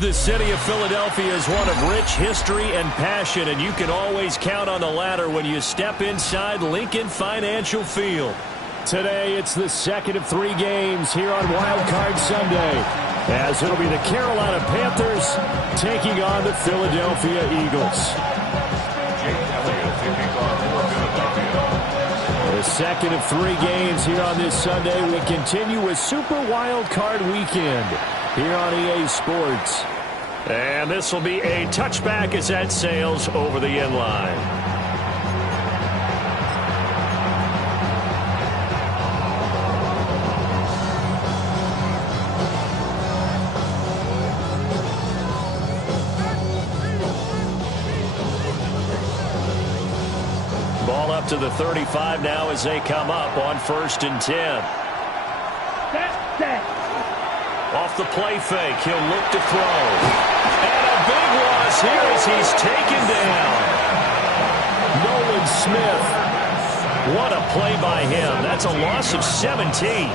The city of Philadelphia is one of rich history and passion, and you can always count on the latter when you step inside Lincoln Financial Field. Today, it's the second of 3 games here on Wildcard Sunday, as it'll be the Carolina Panthers taking on the Philadelphia Eagles. The second of 3 games here on this Sunday. We continue with Super Wildcard Weekend here on EA Sports. And this will be a touchback as that sails over the end line. Ball up to the 35 now as they come up on 1st and 10. Off the play fake, he'll look to throw. And a big loss here as he's taken down. Nolan Smith. What a play by him. That's a loss of 17.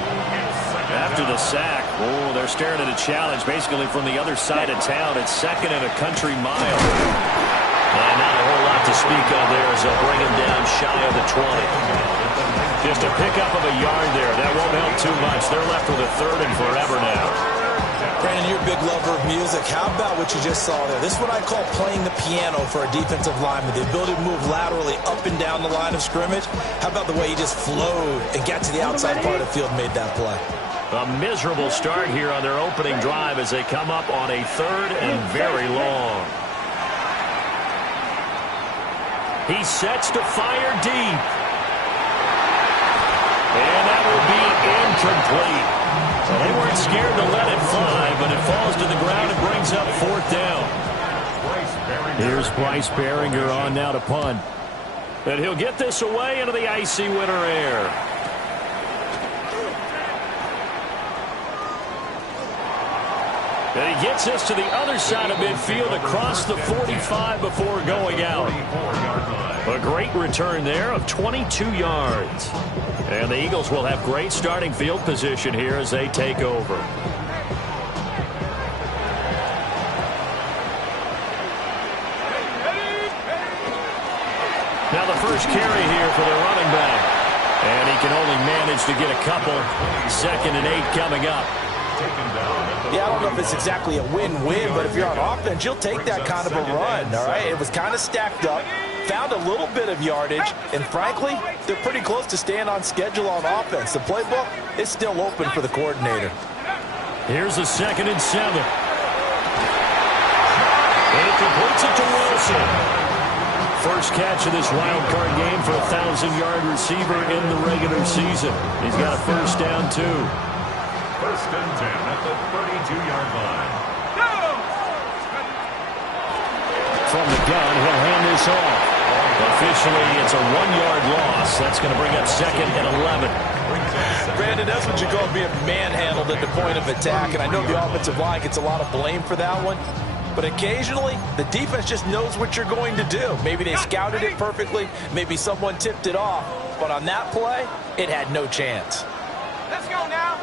After the sack, oh, they're staring at a challenge basically from the other side of town. It's 2nd and a country mile. And not a whole lot to speak of there as they'll bring him down shy of the 20. Just a pickup of a yard there. That won't help too much. They're left with a 3rd and forever now. Brandon, you're a big lover of music. How about what you just saw there? This is what I call playing the piano for a defensive lineman. The ability to move laterally up and down the line of scrimmage. How about the way he just flowed and got to the outside part of the field and made that play? A miserable start here on their opening drive as they come up on a 3rd and very long. He sets to fire deep. And that will be incomplete. Well, they weren't scared to let it fly, but it falls to the ground and brings up 4th down. Here's Bryce Behringer on now to punt. And he'll get this away into the icy winter air. And he gets this to the other side of midfield across the 45 before going out. A great return there of 22 yards. And the Eagles will have great starting field position here as they take over. Now the first carry here for the running back. And he can only manage to get a couple. 2nd and 8 coming up. Yeah, I don't know if it's exactly a win-win, but if you're on offense, you'll take that kind of a run, all right? It was kind of stacked up, found a little bit of yardage, and frankly, they're pretty close to staying on schedule on offense. The playbook is still open for the coordinator. Here's a 2nd and 7. And he completes it to Wilson. First catch of this wild card game for a 1,000-yard receiver in the regular season. He's got a first down, too. 1st and 10 at the 32-yard line. From the gun, he'll hand this off. Officially, it's a 1-yard loss. That's going to bring up 2nd and 11. Brandon, that's what you call being manhandled at the point of attack, and I know the offensive line gets a lot of blame for that one. But occasionally, the defense just knows what you're going to do. Maybe they scouted it perfectly. Maybe someone tipped it off. But on that play, it had no chance. Let's go now.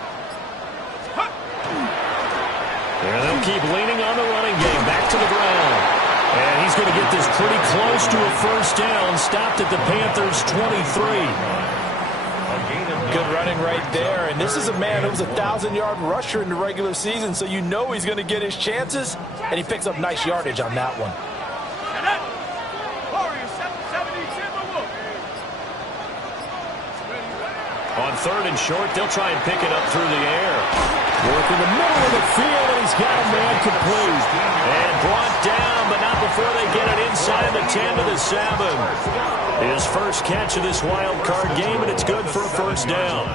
And they'll keep leaning on the running game. Back to the ground. And he's going to get this pretty close to a first down. Stopped at the Panthers' 23. Good running right there. And this is a man who was a 1,000-yard rusher in the regular season, so you know he's going to get his chances. And he picks up nice yardage on that one. On 3rd and short, they'll try and pick it up through the air. Work in the middle of the field, and he's got a man complete. And brought down, but not before they get it inside the 10 to the 7. His first catch of this wild card game, and it's good for a first down.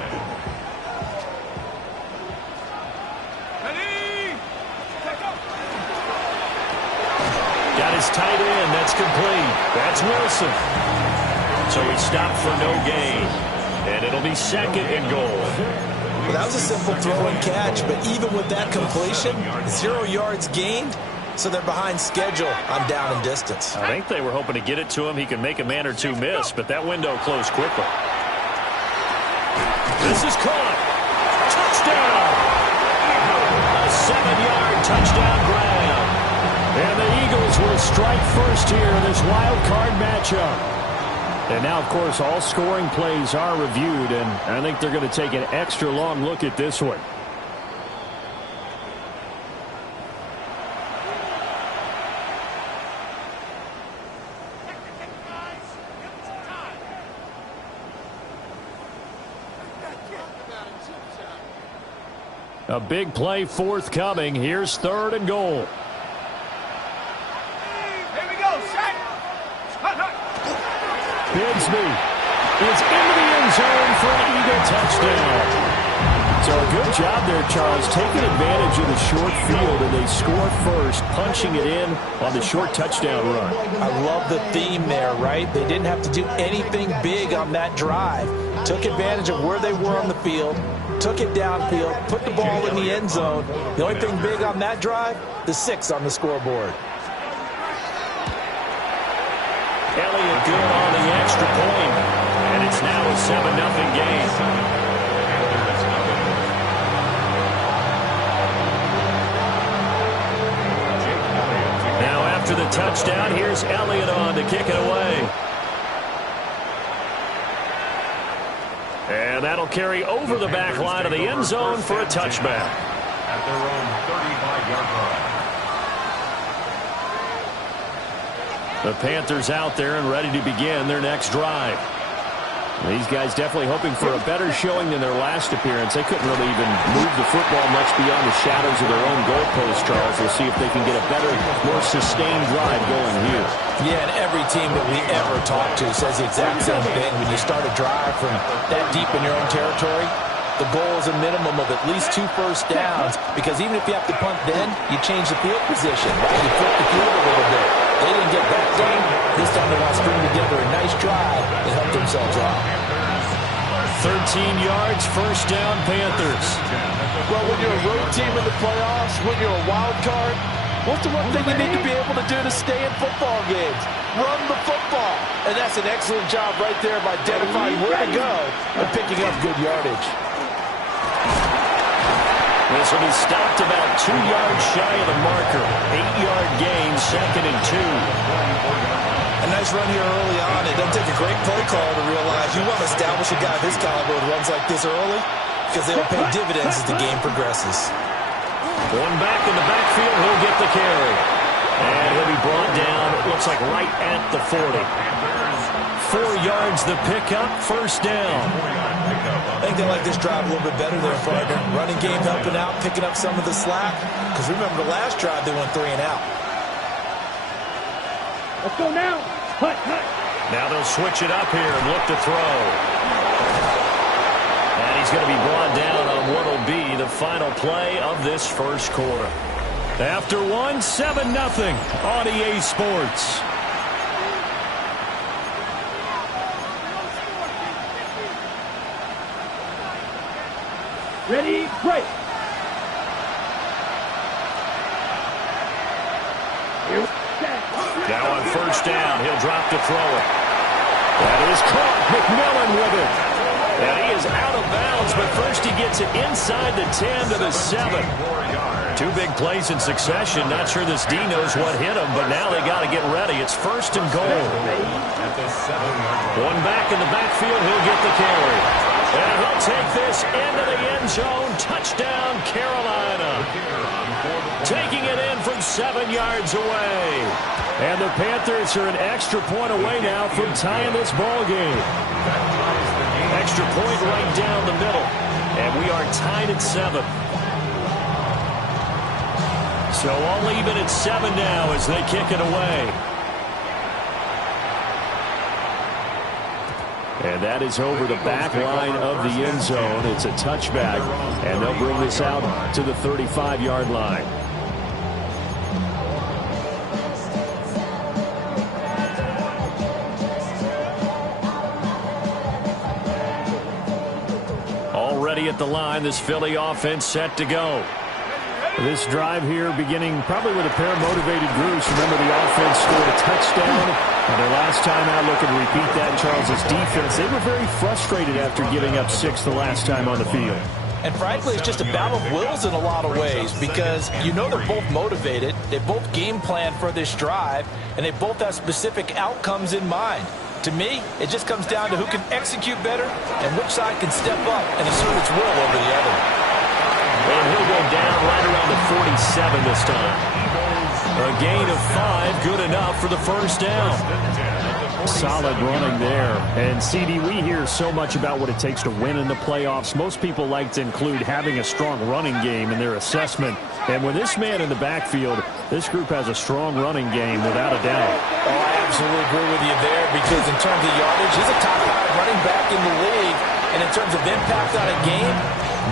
Got his tight end. That's complete. That's Wilson. So he stopped for no gain. And it'll be 2nd and goal. Well, that was a simple throw and catch, but even with that completion, 0 yards gained, so they're behind schedule on down and distance. I think they were hoping to get it to him. He can make a man or two miss, but that window closed quickly. This is caught. Touchdown! A 7-yard touchdown grab. And the Eagles will strike first here in this wild card matchup. And now, of course, all scoring plays are reviewed, and I think they're going to take an extra long look at this one. A big play forthcoming. Here's 3rd and goal. Here we go, set. Bigsby is into the end zone for an Eagle touchdown. So a good job there, Charles, taking advantage of the short field, and they score first, punching it in on the short touchdown run. I love the theme there, right? They didn't have to do anything big on that drive. Took advantage of where they were on the field, took it downfield, put the ball in the end zone. The only thing big on that drive, the 6 on the scoreboard. Elliott good on the extra point, and it's now a 7-0 game. Now after the touchdown, here's Elliott on to kick it away. And that'll carry over the back line of the end zone for a touchback. At their own 35-yard line. The Panthers out there and ready to begin their next drive. These guys definitely hoping for a better showing than their last appearance. They couldn't really even move the football much beyond the shadows of their own goalpost, Charles. We'll see if they can get a better, more sustained drive going here. Yeah, and every team that we ever talk to says the exact same thing. When you start a drive from that deep in your own territory, the goal is a minimum of at least 2 first downs, because even if you have to punt then, you change the field position, right? You flip the field a little bit. They didn't get that done. This time they want to string together a nice drive and help themselves out. 13 yards, first down, Panthers. Well, when you're a road team in the playoffs, when you're a wild card, what's the one thing you need to be able to do to stay in football games? Run the football. And that's an excellent job right there of identifying where to go and picking up good yardage. This will be stopped about 2 yards shy of the marker. 8-yard gain, 2nd and 2. A nice run here early on. It doesn't take a great play call to realize you want to establish a guy of his caliber who runs like this early, because they'll pay dividends as the game progresses. One back in the backfield, he'll get the carry. And he'll be brought down, it looks like right at the 40. 4 yards the pickup, first down. I think they like this drive a little bit better there, partner. Running game helping out, picking up some of the slack. Because remember, the last drive they went 3 and out. Let's go now. Hut, hut. Now they'll switch it up here and look to throw. And he's going to be brought down on what will be the final play of this first quarter. After 1, 7-0 on EA Sports. Ready, break. Now on first down, he'll drop to throw it. That is caught. McMillan with it. And he is out of bounds, but first he gets it inside the 10 to the 7. 2 big plays in succession. Not sure this D knows what hit him, but now they got to get ready. It's first and goal. One back in the backfield, he'll get the carry. And he'll take this into the end zone. Touchdown, Carolina. Taking it in from 7 yards away. And the Panthers are an extra point away now from tying this ball game. Extra point right down the middle. And we are tied at 7. So all even at 7 now as they kick it away. And that is over the back line of the end zone. It's a touchback, and they'll bring this out to the 35-yard line. ready at the line. This Philly offense set to go. This drive here beginning probably with a pair of motivated groups. Remember, the offense scored a touchdown. And their last time out, looking to repeat that. Charles' defense, they were very frustrated after giving up 6 the last time on the field. And frankly, it's just a battle of wills in a lot of ways because you know they're both motivated. They both game plan for this drive, and they both have specific outcomes in mind. To me, it just comes down to who can execute better and which side can step up and assert its will over the other. And he'll go down right around the 47 this time. A gain of 5, good enough for the first down. Solid running there. And, CD, we hear so much about what it takes to win in the playoffs. Most people like to include having a strong running game in their assessment. And with this man in the backfield, this group has a strong running game without a doubt. Oh, I absolutely agree with you there because in terms of yardage, he's a top 5 running back in the league. And in terms of impact on a game,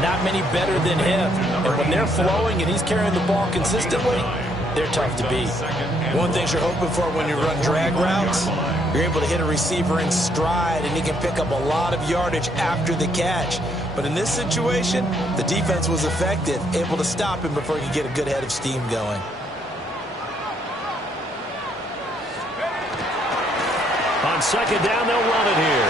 not many better than him. And when they're flowing and he's carrying the ball consistently, they're tough to beat. One thing you're hoping for when you run drag routes, you're able to hit a receiver in stride and he can pick up a lot of yardage after the catch. But in this situation, the defense was effective, able to stop him before he could get a good head of steam going. On second down, they'll run it here.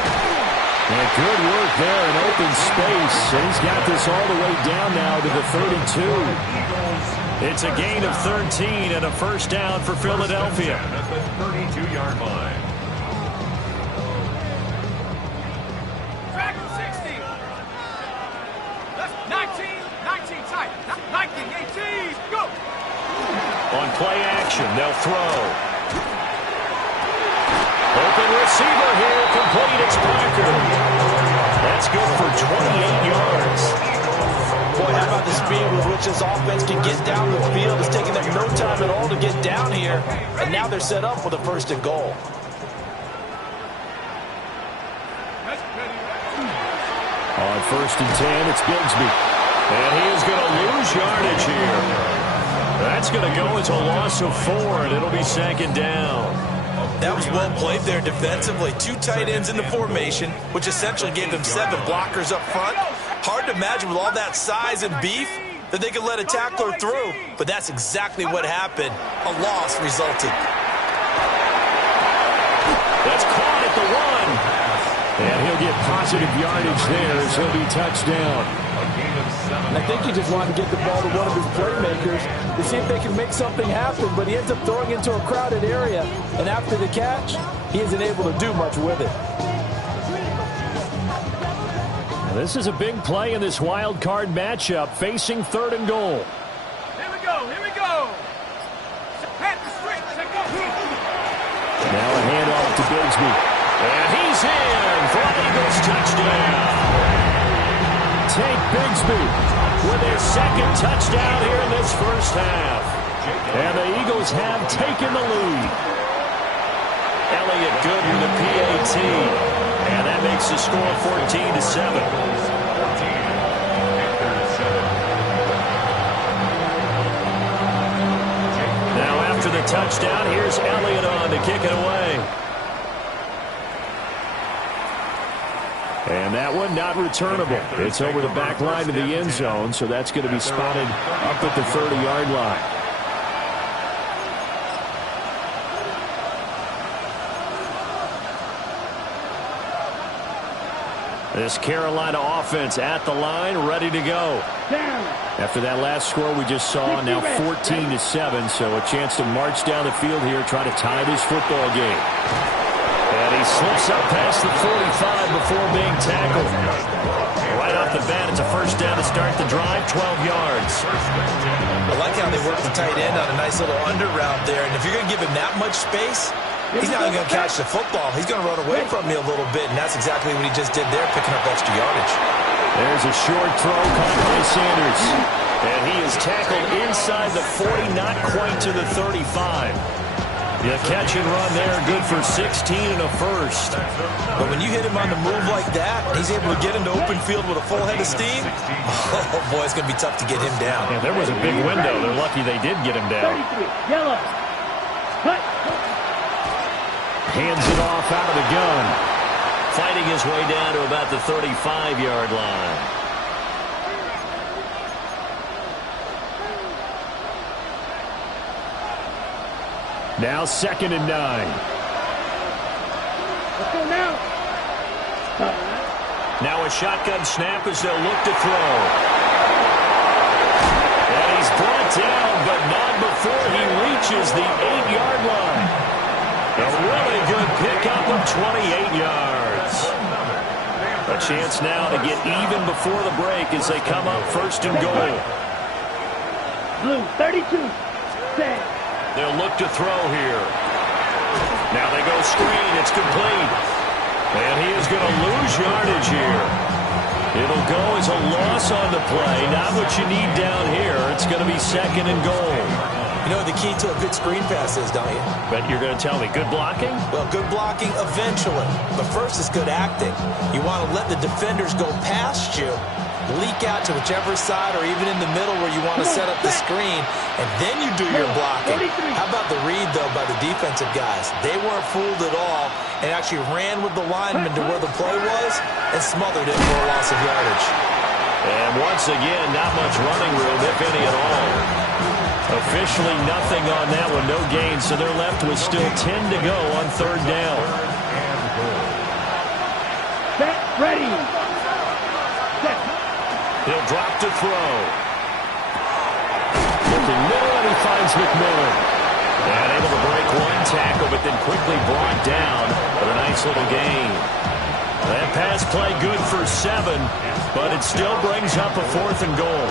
And good work there in open space. And he's got this all the way down now to the 32. It's a gain of 13 and a first down for Philadelphia. At the 32-yard line. Track 60. That's 19 tight. 19, 18, go. On play action, they'll throw. Open receiver here, complete. It's Parker. That's good for 28 yards. Boy, how about the speed with which this offense can get down the field? It's taking them no time at all to get down here. And now they're set up with a 1st and goal. On 1st and 10, it's Bigsby. And he is going to lose yardage here. That's going to go as a loss of 4, and it'll be 2nd down. That was well played there defensively. 2 tight ends in the formation, which essentially gave them 7 blockers up front. Hard to imagine with all that size and beef that they could let a tackler through, but that's exactly what happened. A loss resulted. That's caught at the 1. And he'll get positive yardage there as he'll be touched down. And I think he just wanted to get the ball to one of his playmakers to see if they can make something happen, but he ends up throwing into a crowded area, and after the catch, he isn't able to do much with it. This is a big play in this wild card matchup, facing 3rd and goal. Here we go. Pat the street. Now a handoff to Bigsby. And he's in for an Eagles touchdown. Take Bigsby With their 2nd touchdown here in this first half. And the Eagles have taken the lead. Elliott good with a PAT. And that makes the score 14-7. Now after the touchdown, here's Elliott on to kick it away. And that one not returnable. It's over the back line of the end zone, so that's going to be spotted up at the 30-yard line. This Carolina offense at the line, ready to go. After that last score we just saw, now 14-7, so a chance to march down the field here, try to tie this football game. And he slips up past the 45 before being tackled. Right off the bat, it's a first down to start the drive, 12 yards. I like how they work the tight end on a nice little under route there, and if you're going to give him that much space, he's not even going to catch the football. He's going to run away from me a little bit, and that's exactly what he just did there, picking up extra yardage. There's a short throw caught by Sanders. And he is tackled inside the 40, not quite to the 35. The catch and run there, good for 16 and a first. But when you hit him on the move like that, he's able to get into open field with a full head of steam. Oh, boy, it's going to be tough to get him down. Yeah, there was a big window. They're lucky they did get him down. Yellow. Cut. Hands it off out of the gun. Fighting his way down to about the 35-yard line. Now 2nd and 9. Let's go now. Now a shotgun snap as they'll look to throw. And he's brought down, but not before he reaches the 8-yard line. A really good pickup of 28 yards. A chance now to get even before the break as they come up 1st and goal. Blue, 32. Set. They'll look to throw here. Now they go screen. It's complete. And he is going to lose yardage here. It'll go as a loss on the play. Not what you need down here. It's going to be 2nd and goal. You know what the key to a good screen pass is, don't you? But you're going to tell me, good blocking? Well, good blocking eventually. But first is good acting. You want to let the defenders go past you, leak out to whichever side or even in the middle where you want to set up the screen, and then you do your blocking. How about the read, though, by the defensive guys? They weren't fooled at all and actually ran with the lineman to where the play was and smothered it for a loss of yardage. And once again, not much running room, if any at all. Officially nothing on that one, no gain, so they're left with still 10 to go on 3rd down. Set. Ready. Set. He'll drop to throw. Looking middle, and he finds McMillan. And able to break one tackle, but then quickly brought down. But a nice little gain. That pass play good for 7, but it still brings up a 4th and goal.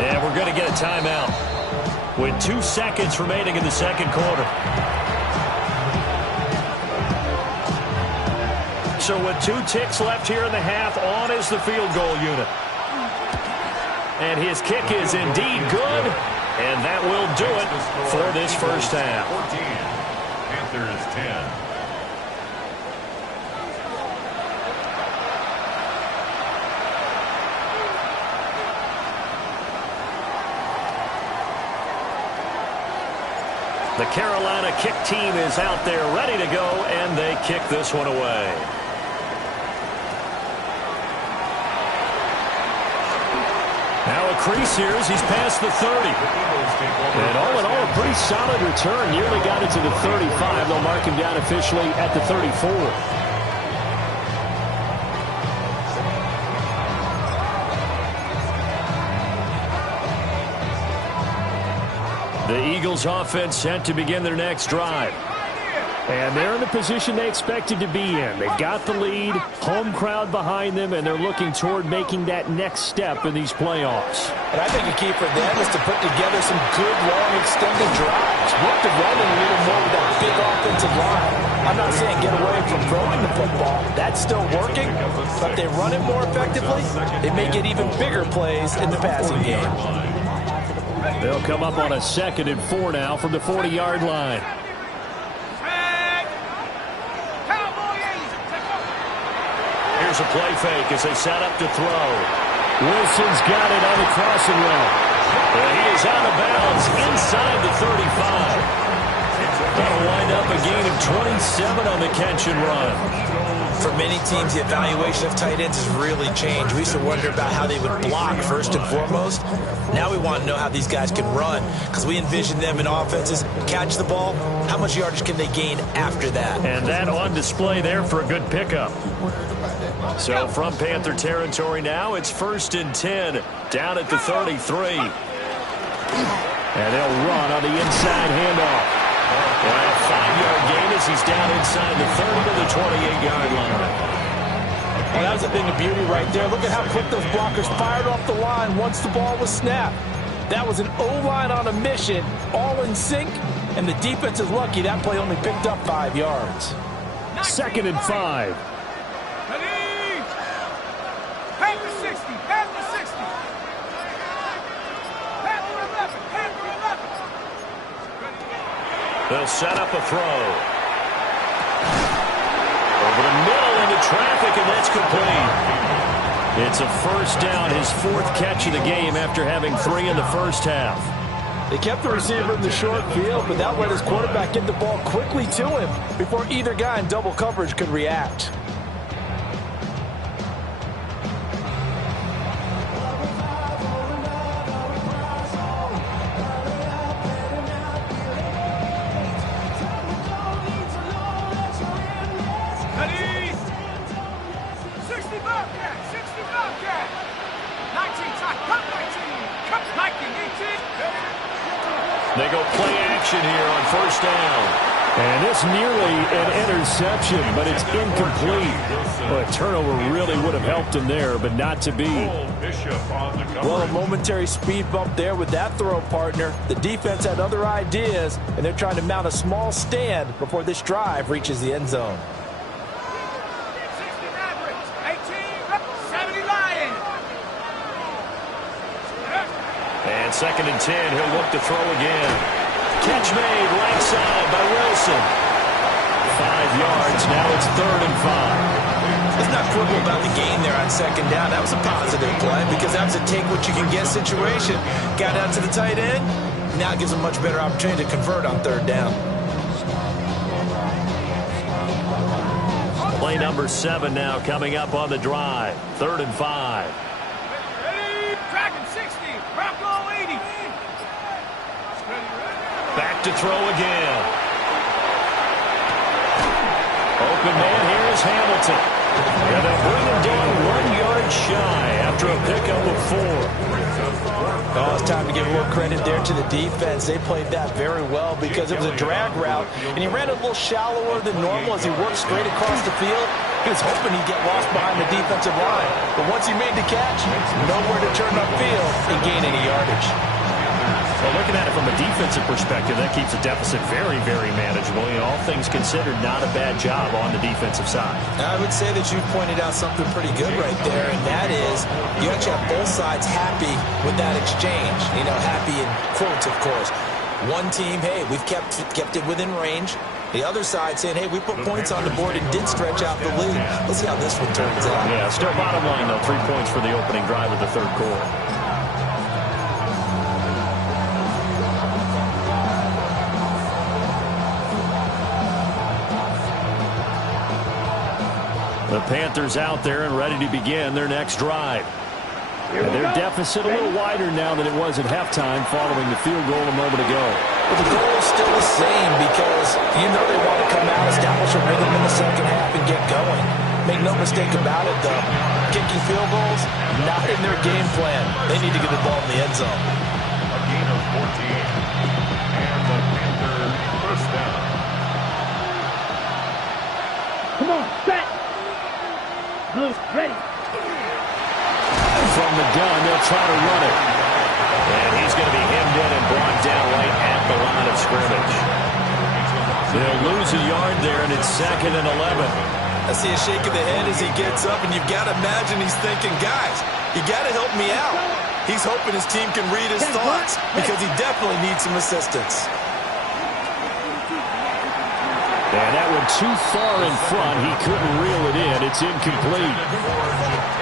And we're going to get a timeout with 2 seconds remaining in the 2nd quarter. So with 2 ticks left here in the half, on is the field goal unit. And his kick is indeed good, and that will do it for this first half. 14. Panthers 10. The Carolina kick team is out there ready to go, and they kick this one away. Now a crease here as he's past the 30. And all in all, a pretty solid return. Nearly got it to the 35. They'll mark him down officially at the 34. The Eagles offense set to begin their next drive. And they're in the position they expected to be in. They've got the lead, home crowd behind them, and they're looking toward making that next step in these playoffs. And I think a key for them is to put together some good, long, extended drives. Work to run a little more with that big offensive line. I'm not saying get away from throwing the football. That's still working, but they run it more effectively. They may get even bigger plays in the passing game. They'll come up on a 2nd and 4 now from the 40-yard line. Here's a play fake as they set up to throw. Wilson's got it on the crossing route. And he is out of bounds inside the 35. That'll wind up a gain of 27 on the catch and run. For many teams, the evaluation of tight ends has really changed. We used to wonder about how they would block first and foremost. Now we want to know how these guys can run, because we envision them in offenses catch the ball. How much yardage can they gain after that? And that on display there for a good pickup. So from Panther territory now, it's 1st and 10 down at the 33. And they'll run on the inside handoff. Well, a 5-yard gain as he's down inside the 30 to the 28-yard line. Well, that was a thing of beauty right there. Look at how quick those blockers fired off the line once the ball was snapped. That was an O-line on a mission, all in sync, and the defense is lucky that play only picked up 5 yards. 2nd and 5. Ready. Panther 60. Panther 60. Panther 11. Panther 11. They'll set up a throw. Over the middle into traffic, and that's complete. It's a first down, his 4th catch of the game after having 3 in the first half. They kept the receiver in the short field, but that let his quarterback get the ball quickly to him before either guy in double coverage could react. on first down. And it's nearly an interception, but it's incomplete. Well, a turnover really would have helped him there, but not to be. Well, a momentary speed bump there with that throw, partner. The defense had other ideas, and they're trying to mount a small stand before this drive reaches the end zone. 60 Mavericks, 18, 70 Lions. And 2nd and 10, he'll look to throw again. Catch made right side by Wilson. 5 yards, now it's 3rd and 5. Let's not quibble about the gain there on 2nd down. That was a positive play because that was a take-what-you-can-get situation. Got out to the tight end. Now it gives them a much better opportunity to convert on 3rd down. Play number 7 now coming up on the drive. 3rd and 5. Ready, Dragon 60, Bronco 80. Back to throw again. Open man, here is Hamilton. And they'll bring him down 1 yard shy after a pickup of 4. Oh, it's time to give a little credit there to the defense. They played that very well because it was a drag route, and he ran a little shallower than normal as he worked straight across the field. He was hoping he'd get lost behind the defensive line. But once he made the catch, nowhere to turn upfield and gain any yardage. Well, looking at it from a defensive perspective, that keeps the deficit very, very manageable. You know, all things considered, not a bad job on the defensive side. I would say that you've pointed out something pretty good right there, and that is you actually have both sides happy with that exchange. You know, happy in quotes, of course. One team, hey, we've kept it within range. The other side saying, hey, we put points on the board and did stretch out the lead. Let's see how this one turns out. Yeah, still bottom line, though, 3 points for the opening drive of the 3rd quarter. The Panthers out there and ready to begin their next drive. And their deficit a little wider now than it was at halftime following the field goal a moment ago. But the goal is still the same because you know they want to come out, establish a rhythm in the 2nd half, and get going. Make no mistake about it, though. Kicking field goals, not in their game plan. They need to get the ball in the end zone. A gain of 14. And the Panthers first down. Come on, set. Blue, ready. From the gun, they'll try to run it. And he's going to be hemmed in and brought down right at the line of scrimmage. They'll lose a yard there, and it's 2nd and 11. I see a shake of the head as he gets up, and you've got to imagine he's thinking, guys, you got to help me out. He's hoping his team can read his thoughts because he definitely needs some assistance. And that one too far in front. He couldn't reel it in. It's incomplete.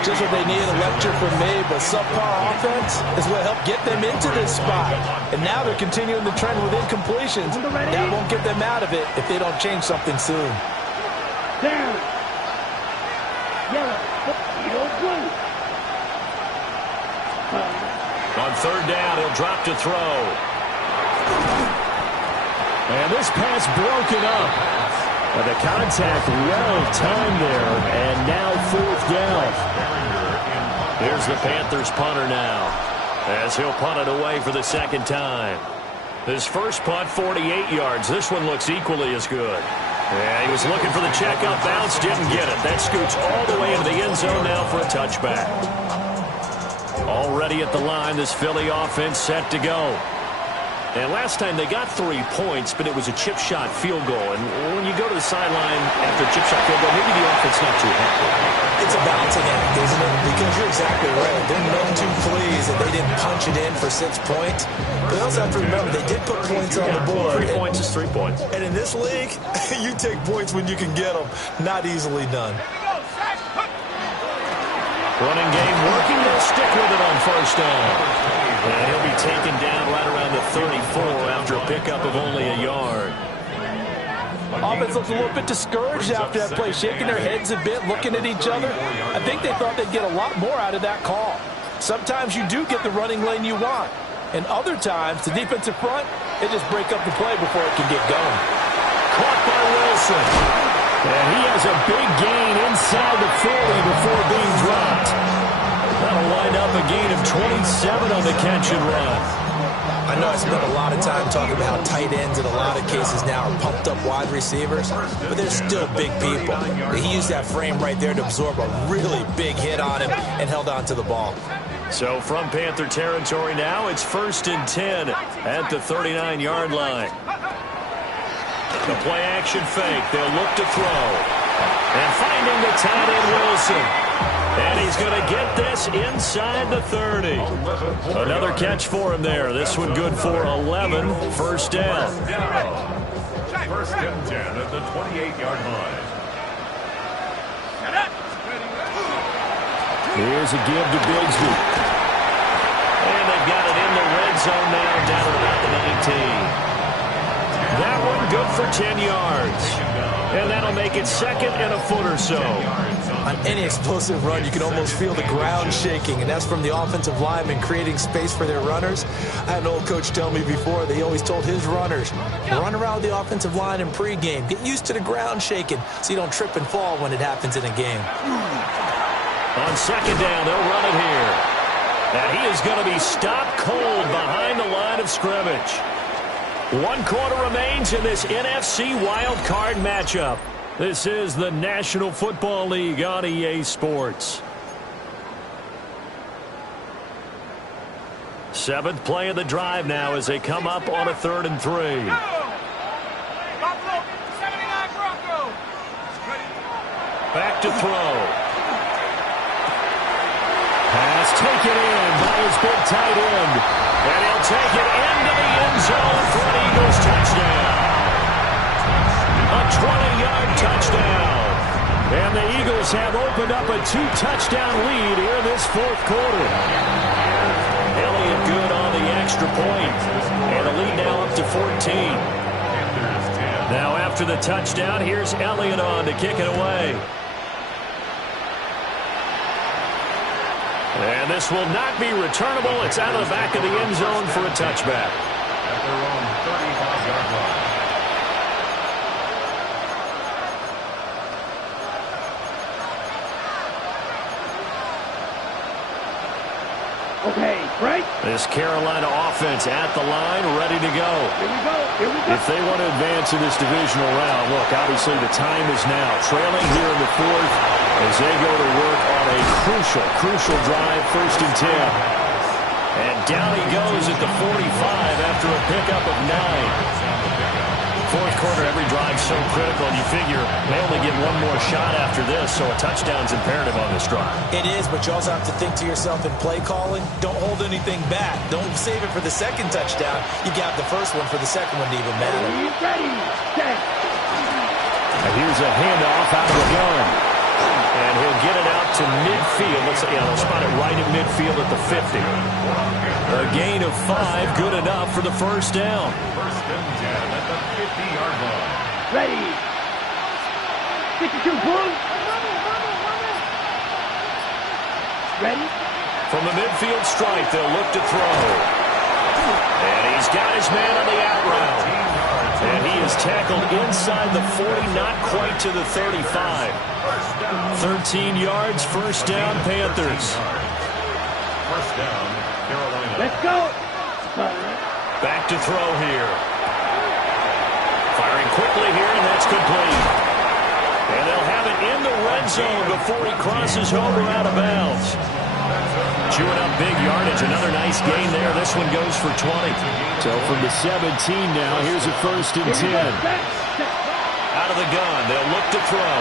Just what they need, a lecture from me, but subpar offense is what helped get them into this spot. And now they're continuing the trend with incompletions. That won't get them out of it if they don't change something soon. Down. Yellow. Yellow, blue. On 3rd down, he'll drop to throw. And this pass broken up. But the contact well timed there. And now 4th down. Here's the Panthers punter now, as he'll punt it away for the 2nd time. His first punt, 48 yards. This one looks equally as good. Yeah, he was looking for the check-up bounce, didn't get it. That scoots all the way into the end zone now for a touchback. Already at the line, this Philly offense set to go. And last time they got 3 points, but it was a chip shot field goal. And when you go to the sideline after a chip shot field goal, maybe the offense not too happy. It's a balancing act, isn't it? Because you're exactly right. They're none too pleased that they didn't punch it in for 6 points. But they also have to remember they did put points on the board. 3 points is 3 points. And in this league, you take points when you can get them. Not easily done. Running game working. They'll stick with it on first down. And he'll be taken down right around the 34 after a pickup of only a yard. Offense looks a little bit discouraged after that play, shaking their heads a bit, looking at each other. I think they thought they'd get a lot more out of that call. Sometimes you do get the running lane you want. And other times, the defensive front, they just break up the play before it can get going. Caught by Wilson. And he has a big gain inside the 40 before being dropped. That'll wind up a gain of 27 on the catch and run. I know I spent a lot of time talking about how tight ends in a lot of cases now are pumped up wide receivers, but they're still big people. He used that frame right there to absorb a really big hit on him and held on to the ball. So from Panther territory now, it's 1st and 10 at the 39-yard line. The play action fake. They'll look to throw. And finding the tight end Wilson. And he's going to get this inside the 30. Another catch for him there. This one good for 11. First down. 1st and 10 at the 28-yard line. Here's a give to Bigsby. And they've got it in the red zone now, down at about the 19. That one good for 10 yards. And that'll make it 2nd and a foot or so. On any explosive run, you can almost feel the ground shaking, and that's from the offensive linemen creating space for their runners. I had an old coach tell me before, they always told his runners, run around the offensive line in pregame. Get used to the ground shaking so you don't trip and fall when it happens in a game. On 2nd down, they'll run it here. And he is going to be stopped cold behind the line of scrimmage. 1 quarter remains in this NFC Wildcard matchup. This is the National Football League on EA Sports. 7th play of the drive now as they come up on a 3rd and 3. Back to throw. Pass taken in by his big tight end. And he'll take it into the end zone for an Eagles touchdown. A 20-yard touchdown. And the Eagles have opened up a 2-touchdown lead here this 4th quarter. Elliott good on the extra point. And the lead now up to 14. Now after the touchdown, here's Elliott on to kick it away. And this will not be returnable. It's out of the back of the end zone for a touchback. At their own 35-yard line. Okay, break. This Carolina offense at the line, ready to go. Here we go. Here we go. If they want to advance in this divisional round, look, obviously the time is now. Trailing here in the 4th as they go to work on a crucial drive, 1st and 10. And down he goes at the 45 after a pickup of 9. 4th quarter, every drive so critical, and you figure they only get one more shot after this, so a touchdown's imperative on this drive. It is, but you also have to think to yourself in play calling, don't hold anything back. Don't save it for the 2nd touchdown. You got the 1st one for the 2nd one to even matter. Ready, set. And here's a handoff out of the gun. And he'll get it out to midfield. Looks like, they'll spot it right in midfield at the 50. A gain of 5, good enough for the 1st down. 1st and 10 at the 50-yard line. Ready. 62, pull. Ready. From the midfield strike, they'll look to throw. And he's got his man on the out route. And he is tackled inside the 40, not quite to the 35. 13 yards, 1st down, Panthers. 1st down, Carolina. Let's go. Back to throw here. Firing quickly here, and that's complete. And they'll have it in the red zone before he crosses over out of bounds. Chewing up big yardage. Another nice gain there. This one goes for 20. So from the 17 now, here's a 1st and 10. Out of the gun, they'll look to throw.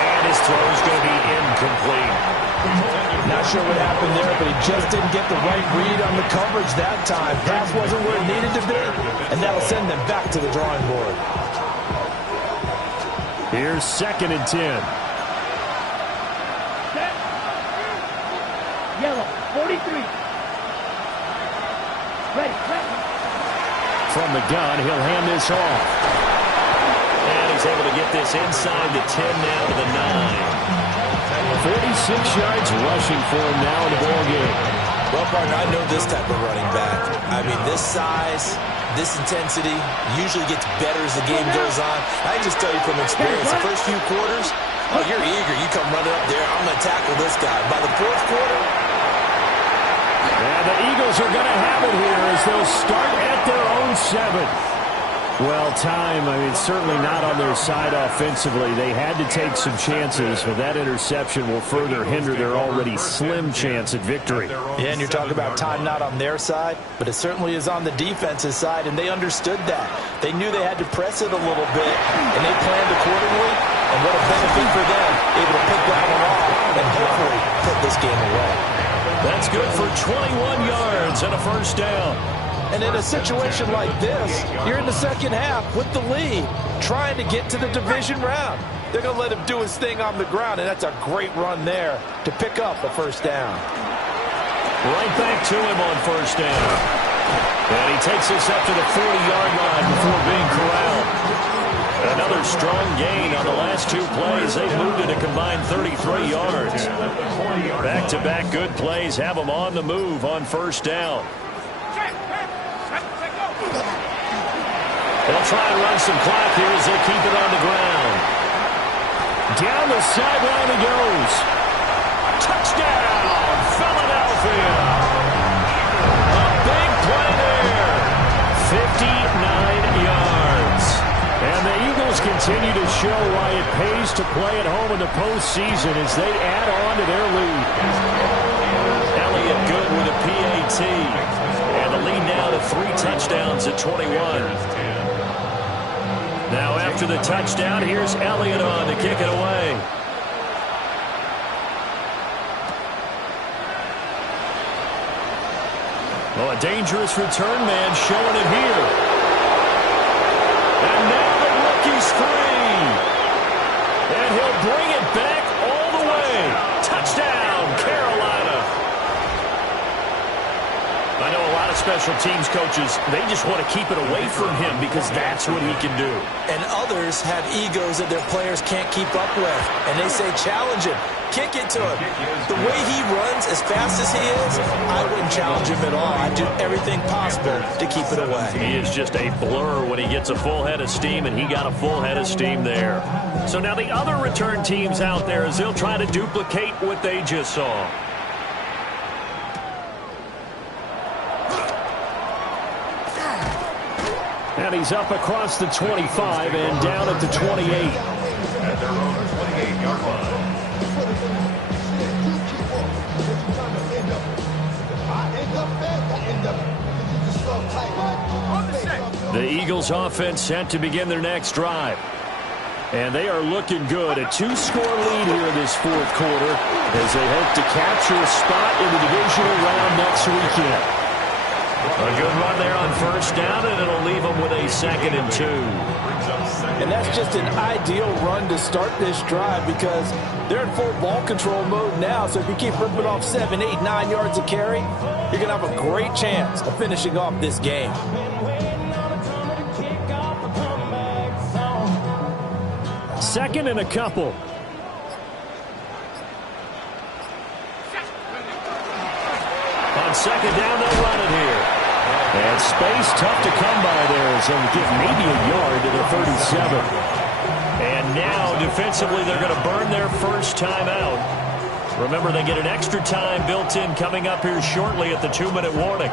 And his throw is going to be incomplete. Not sure what happened there, but he just didn't get the right read on the coverage that time. Pass wasn't where it needed to be, and that'll send them back to the drawing board. Here's 2nd and 10. Yellow, 43. Ready. From the gun, he'll hand this off. And he's able to get this inside the 10 now to the 9. 46 yards rushing for him now in the ballgame. Well, partner, I know this type of running back. I mean, this size, this intensity usually gets better as the game goes on. I can just tell you from experience, the first few quarters, you're eager. You come running up there, I'm going to tackle this guy. By the 4th quarter, and And the Eagles are going to have it here as they'll start at their own 7. Well, time, certainly not on their side offensively. They had to take some chances, but that interception will further hinder their already slim chance at victory. Yeah, and you're talking about time not on their side, but it certainly is on the defense's side, and they understood that. They knew they had to press it a little bit, and they planned accordingly, and what a benefit for them, able to pick that one off and hopefully put this game away. That's good for 21 yards and a first down. And in a situation like this, you're in the second half with the lead, trying to get to the division round. They're going to let him do his thing on the ground, and that's a great run there to pick up a first down. Right back to him on first down. And he takes us up to the 40-yard line before being corralled. Another strong gain on the last 2 plays. They've moved it a combined 33 yards. Back-to-back good plays have them on the move on first down. They'll try and run some clock here as they keep it on the ground. Down the sideline he goes. Touchdown, Philadelphia. A big play there. 59 yards. And the Eagles continue to show why it pays to play at home in the postseason as they add on to their lead. Elliott good with a PAT. And the lead now to 3 touchdowns at 21. Now after the touchdown, here's Elliott on to kick it away. Well, a dangerous return man showing it here. And now the rookie's free. And he'll bring it back all the way. Touchdown, Carolina. I know a lot of special teams coaches, they just want to keep it away from him because that's what he can do. And others have egos that their players can't keep up with. And they say, challenge him. Kick it to him. The way he runs as fast as he is, I wouldn't challenge him at all. I'd do everything possible to keep it away. He is just a blur when he gets a full head of steam, and he got a full head of steam there. So now the other return teams out there as they'll try to duplicate what they just saw. And he's up across the 25 and down at the 28. At their own 28-yard line. The Eagles offense set to begin their next drive. And they are looking good. A 2-score lead here in this 4th quarter as they hope to capture a spot in the divisional round next weekend. A good run there on first down, and it'll leave them with a 2nd and 2. And that's just an ideal run to start this drive because they're in full ball control mode now. So if you keep ripping off 7, 8, 9 yards of carry, you're going to have a great chance of finishing off this game. 2nd and a couple. On 2nd down, they'll run it here. And space tough to come by there as they'll get maybe a yard to the 37. And now, defensively, they're going to burn their first time out. Remember, they get an extra time built in coming up here shortly at the 2-minute warning.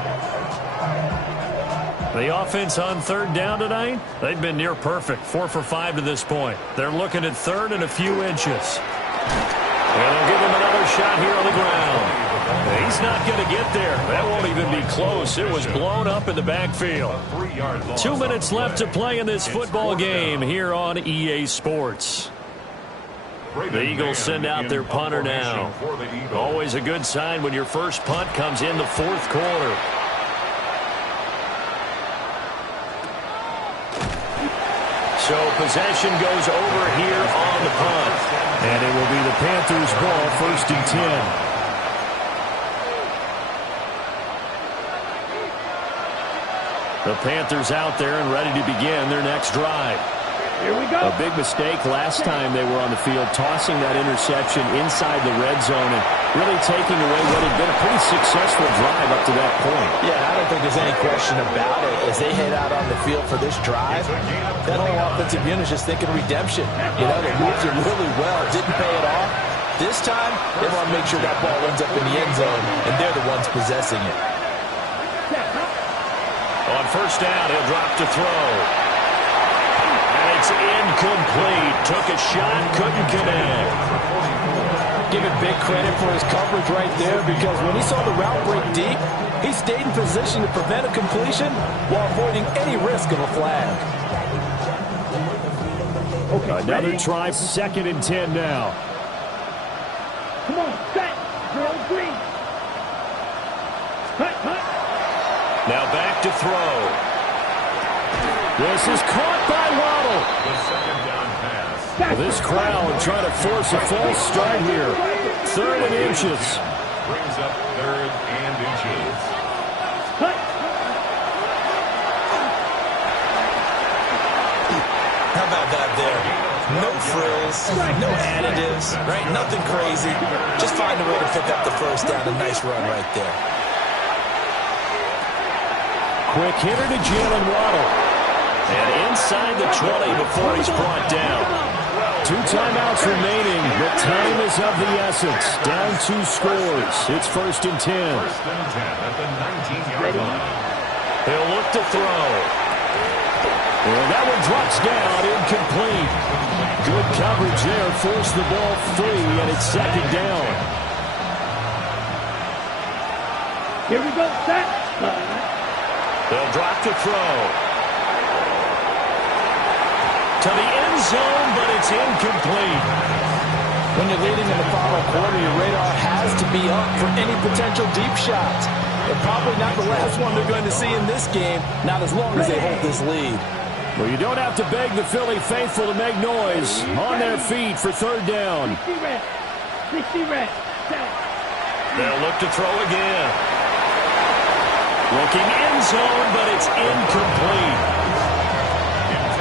The offense on 3rd down tonight, they've been near perfect. 4 for 5 to this point. They're looking at 3rd and a few inches. And they'll give him another shot here on the ground. He's not going to get there. That won't even be close. It was blown up in the backfield. 2 minutes left to play in this football game here on EA Sports. The Eagles send out their punter now. Always a good sign when your first punt comes in the 4th quarter. So possession goes over here on the punt. And it will be the Panthers' ball, 1st and 10. The Panthers out there and ready to begin their next drive. Here we go. A big mistake last time they were on the field, tossing that interception inside the red zone and really taking away what had been a pretty successful drive up to that point. Yeah, I don't think there's any question about it. As they head out on the field for this drive, that whole offensive unit is just thinking redemption. You know, they moved it really well, didn't pay it off. This time, they want to make sure that ball ends up in the end zone, and they're the ones possessing it. On first down, he'll drop to throw. And it's incomplete. Took a shot, couldn't connect. Give it big credit for his coverage right there, because when he saw the route break deep, he stayed in position to prevent a completion while avoiding any risk of a flag. Okay, another try, 2nd and 10 now. Come on, set. Drill green. Cut. Now back to throw. This is caught by Waddle. The second down pass. Well, this crowd trying to force a false start here. 3rd and inches. Brings up 3rd and inches. Cut. How about that there? No frills, no additives, right? Nothing crazy. Just find a way to pick up the first down. A nice run right there. Quick hitter to Jalen Waddle. And inside the 20 before he's brought down. 2 timeouts remaining. The time is of the essence. Down 2 scores. It's 1st and 10. 1st and 10 at the 19-yard line. He'll look to throw. And that one drops down, incomplete. Good coverage there, forced the ball free, and it's 2nd down. Here we go, set. They'll drop to throw. To the end zone, but it's incomplete. When you're leading in the final quarter, your radar has to be up for any potential deep shots. And probably not the last one they're going to see in this game, not as long as they hold this lead. Well, you don't have to beg the Philly faithful to make noise. On their feet for 3rd down. 60 red. Set. They'll look to throw again. Looking end zone, but it's incomplete.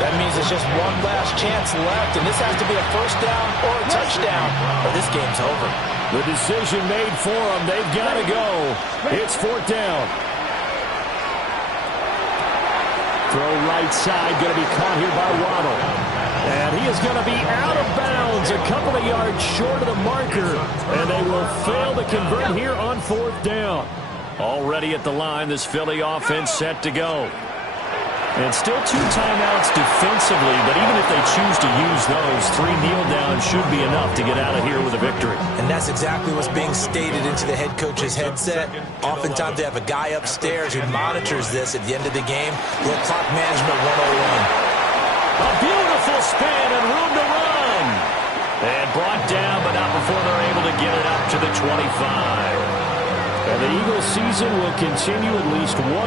That means it's just one last chance left, and this has to be a first down or a touchdown, or this game's over. The decision made for them. They've got to go. It's 4th down. Throw right side, going to be caught here by Waddle. And he is going to be out of bounds, a couple of yards short of the marker. And they will fail to convert here on 4th down. Already at the line, this Philly offense set to go. And still 2 timeouts defensively, but even if they choose to use those, 3 kneel downs should be enough to get out of here with a victory. And that's exactly what's being stated into the head coach's headset. Oftentimes they have a guy upstairs who monitors this at the end of the game. Little clock management 101. A beautiful spin and room to run. And brought down, but not before they're able to get it up to the 25. And the Eagles season will continue at least one.